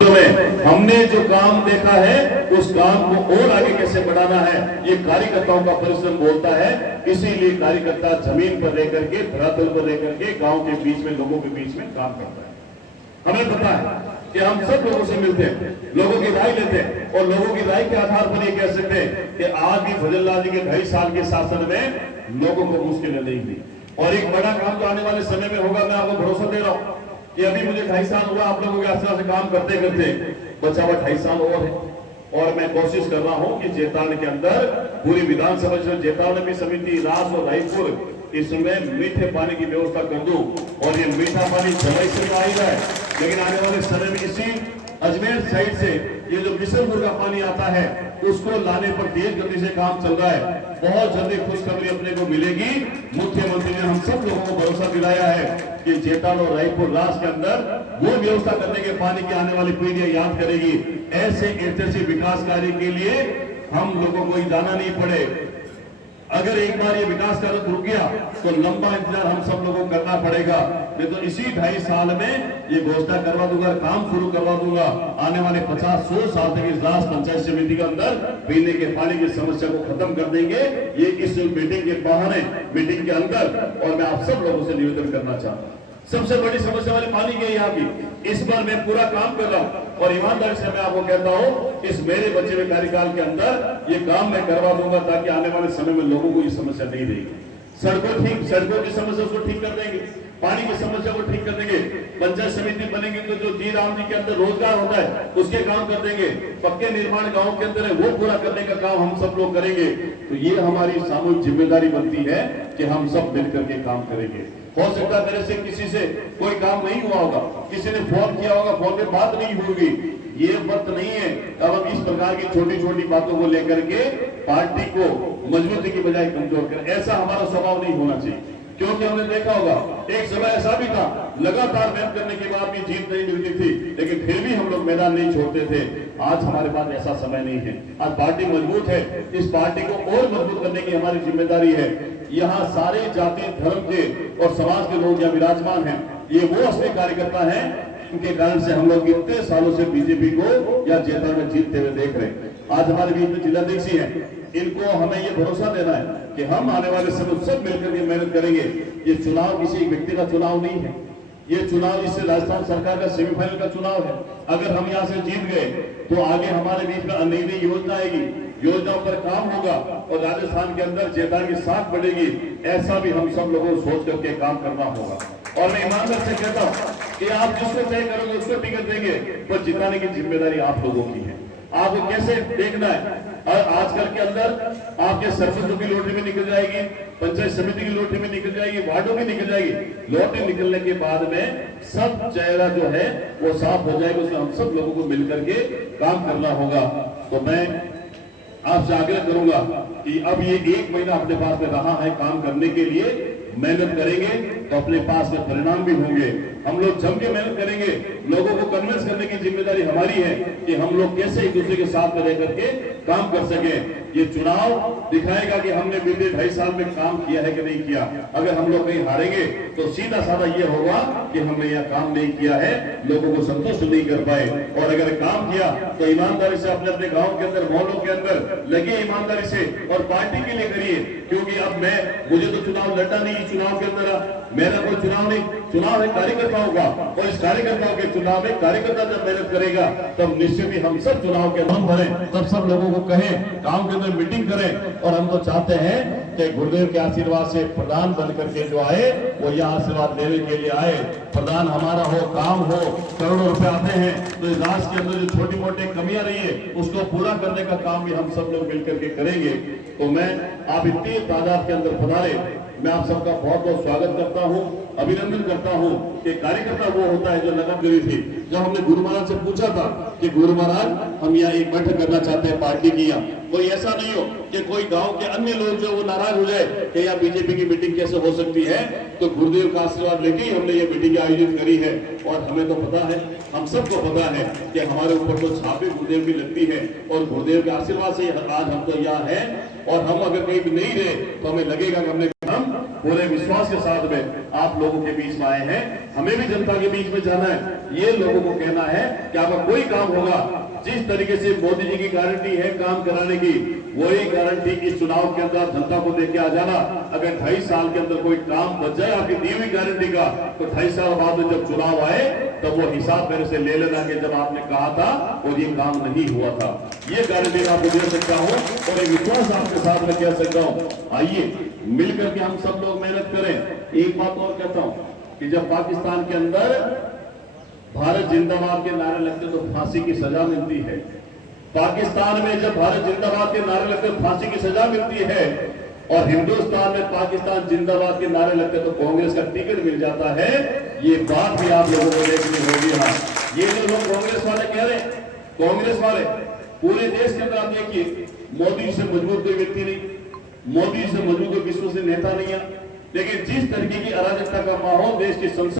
में हमने जो काम देखा है उस काम को और आगे कैसे बढ़ाना है ये कार्यकर्ताओं का परिश्रम बोलता है। इसीलिए कार्यकर्ता जमीन पर लेकर के, धरातल पर लेकर के गांव के बीच में, लोगों के बीच में काम करता है। हमें पता है कि हम सब लोगों से मिलते हैं, लोगों की राय लेते हैं और लोगों की राय के आधार पर ये कह सकते हैं कि आज भी फजललाल जी के 2.5 साल के शासन में लोगों को मुश्किलें नहीं हुई। और एक बड़ा काम तो आने वाले समय में होगा, मैं आपको भरोसा दे रहा हूं कि अभी मुझे 2.5 साल हुआ आप लोगों के आसपास से काम करते करते, बचा हुआ 2.5 साल और है। और मैं कोशिश कर रहा हूं कि जेतान के अंदर पूरी विधानसभा क्षेत्र जेतान समिति, रास और रायपुर, इसमें मीठे पानी की व्यवस्था कर दूं। और ये मीठा पानी जलाई से आएगा है, लेकिन आने वाले समय में इसी अजमेर साइड से ये जो बिशनपुर का पानी आता है उसको लाने पर तेज गति से काम चल रहा है। बहुत जल्दी खुशखबरी अपने को मिलेगी। मुख्यमंत्री ने हम सब लोगों को भरोसा दिलाया है कि जेताल और रायपुर रास के अंदर वो व्यवस्था करने के पानी की आने वाली पीढ़ियां याद करेगी। ऐसे ऐतिहासिक विकास कार्य के लिए हम लोगों को जाना नहीं पड़े। अगर एक बार ये विकास कार्य रुक गया तो लंबा इंतजार हम सब लोगों को करना पड़ेगा। मैं तो इसी 2.5 साल में ये घोषणा करवा दूंगा, काम शुरू करवा दूंगा। आने वाले 50-100 साल तक इस रास पंचायत समिति के अंदर पीने के पानी की समस्या को खत्म कर देंगे, ये इस मीटिंग के बहाने, मीटिंग के अंदर। और मैं आप सब लोगों से निवेदन करना चाहता हूँ, सबसे बड़ी समस्या वाली पानी की यहाँ की, इस बार मैं पूरा काम कर रहा हूँ और ईमानदारी से मैं आपको कहता हूँ इस मेरे बचे हुए कार्यकाल के अंदर ये काम मैं करवा दूंगा, ताकि आने वाले समय में लोगों को ये समस्या नहीं रहेगी। सड़कों की समस्या को ठीक कर देंगे, पानी की समस्या को ठीक कर देंगे। पंचायत समिति बनेंगे तो जो जी राम जी के अंदर रोजगार होता है उसके काम कर देंगे। पक्के निर्माण गांव के अंदर है वो पूरा करने का काम हम सब लोग करेंगे। तो ये हमारी सामूहिक जिम्मेदारी बनती है कि हम सब मिलकर के काम करेंगे। हो सकता है मेरे से किसी से कोई काम नहीं हुआ होगा, किसी ने फोन किया होगा, फोन पे बात नहीं होगी, ये वक्त नहीं है अब हम इस प्रकार की छोटी छोटी बातों को लेकर के पार्टी को मजबूती की बजाय कमजोर करें। ऐसा हमारा स्वभाव नहीं होना चाहिए, क्योंकि हमने देखा होगा एक समय ऐसा भी था, लगातार मेहनत करने के बाद भी जीत नहीं मिलती थी, लेकिन फिर भी हम लोग मैदान नहीं छोड़ते थे। आज हमारे पास ऐसा समय नहीं है, आज पार्टी मजबूत है। इस पार्टी को और मजबूत करने की हमारी जिम्मेदारी है। यहाँ सारे जाति, धर्म के और समाज के लोग यहाँ विराजमान हैं। ये वो असली कार्यकर्ता हैं इनके कारण से हम लोग इतने सालों से बीजेपी को या जेतान में जीतते हुए देख रहे हैं। आज हमारे बीच में जिलाधीश हैं, इनको हमें ये भरोसा देना है कि हम आने वाले समय सब मिलकर के मेहनत करेंगे। ये चुनाव किसी एक व्यक्ति का चुनाव नहीं है, ये चुनाव इससे राजस्थान सरकार का सेमीफाइनल का चुनाव है। अगर हम यहाँ से जीत गए तो आगे हमारे बीच में नई नई योजना आएगी, योजनाओं पर काम होगा और राजस्थान के अंदर जेतान की साख बढ़ेगी। ऐसा भी हम सब लोगों को सोच करके काम करना होगा। और मैं ईमानदार से कहता हूँ कि आप जिसको तय करोगे उसको टिकट देंगे, पर जिताने की जिम्मेदारी आप लोगों की है। आपको कैसे देखना है, आजकल के अंदर आपके सरपंचों की लॉटरी में निकल जाएगी, पंचायत समिति की लॉटरी में निकल जाएगी, वार्डों में निकल जाएगी। लॉटरी निकलने के बाद में सब चेहरा जो है वो साफ हो जाएगा, उसमें हम सब लोगों को मिलकर के काम करना होगा। तो मैं आपसे आग्रह करूंगा कि अब ये 1 महीना अपने पास में रहा है काम करने के लिए, मेहनत करेंगे तो अपने पास में परिणाम भी होंगे। हम लोग जम के मेहनत करेंगे, लोगों को कन्विंस करने की जिम्मेदारी हमारी है कि हम लोग कैसे एक दूसरे के साथ में रह करके काम कर सके। ये चुनाव दिखाएगा कि हमने बीते 2.5 साल में काम किया है कि नहीं किया। अगर हम लोग कहीं हारेंगे तो सीधा साधा ये होगा कि हमने यह काम नहीं किया है, लोगों को संतुष्ट नहीं कर पाए। और अगर काम किया तो ईमानदारी से अपने अपने गांव के अंदर, मोहल्लों के अंदर लगे ईमानदारी से और पार्टी के लिए करिए। क्योंकि अब मुझे तो चुनाव लड़ना नहीं, चुनाव के अंदर मेरा कोई चुनाव नहीं, चुनाव है कार्यकर्ताओं का। और इस कार्यकर्ताओं के चुनाव में कार्यकर्ता जब मेहनत करेगा तब निश्चित ही हम सब चुनाव के दम भरें, तब सब लोगों को कहें, गांव के अंदर मीटिंग करें। और हम तो चाहते हैं कि गुरुदेव के आशीर्वाद से प्रधान बन करके जो आए वो यह आशीर्वाद लेने के लिए आए। प्रधान हमारा हो, काम हो, करोड़ों रुपए आते हैं तो इस राष्ट्र के अंदर जो छोटी मोटी कमियां रही है उसको पूरा करने का काम भी हम सब लोग मिलकर के करेंगे। तो मैं आप इतनी तादाद के अंदर पधारे, मैं आप सबका बहुत बहुत स्वागत करता हूं, अभिनंदन करता हूं कि कार्यकर्ता वो होता है जो लगन करी थी। जब हमने गुरु महाराज से पूछा था कि गुरु महाराज हम यहाँ एक बैठक करना चाहते हैं पार्टी की, यहाँ कोई ऐसा नहीं हो कि कोई गांव के अन्य लोग जो वो नाराज हो जाए कि यहाँ बीजेपी की मीटिंग कैसे हो सकती है। तो गुरुदेव का आशीर्वाद लेके ही हमने ये मीटिंग आयोजित करी है। और हमें तो पता है, हम सबको पता है कि हमारे ऊपर तो छापे गुरुदेव की लगती है और गुरुदेव के आशीर्वाद से आज हम तो यहाँ है। और हम अगर कहीं भी नहीं रहे तो हमें लगेगा कि हम पूरे विश्वास के साथ में आप लोगों के बीच में आए हैं। हमें भी जनता के बीच में जाना है। ये लोगों को कहना है कि आपका कोई काम होगा, जिस तरीके से मोदी जी की गारंटी है काम कराने की, वही गारंटी इस चुनाव के अंदर जनता को देके आ जाना। अगर 2.5 साल के अंदर कोई काम बच जाए आपकी दी हुई गारंटी का, तो 2.5 साल बाद में जब चुनाव आए तब वो हिसाब मेरे से ले लेना कि जब आपने कहा था और ये काम नहीं हुआ था। ये गारंटी मैं आपको दे सकता हूँ और एक विश्वास आपके साथ में कह सकता हूँ। आइए मिलकर के हम सब लोग मेहनत करें। एक बात और कहता हूँ कि जब पाकिस्तान के अंदर भारत जिंदाबाद के नारे लगते तो फांसी की सजा मिलती है, पाकिस्तान में जब भारत जिंदाबाद के नारे लगते तो फांसी की सजा मिलती है, और हिंदुस्तान में पाकिस्तान जिंदाबाद के नारे लगते तो कांग्रेस का टिकट मिल जाता है। ये बात भी आप लोगों को देखनी होगी। हाँ, ये जो लोग कांग्रेस वाले कह रहे, कांग्रेस वाले पूरे देश के अंदर आप देखिए, मोदी से मजबूत कोई व्यक्ति नहीं, मोदी से मजबूत कोई विश्वसनीय नेता नहीं है, लेकिन जिस तरीके की अराजकता का माहौल देश की संसद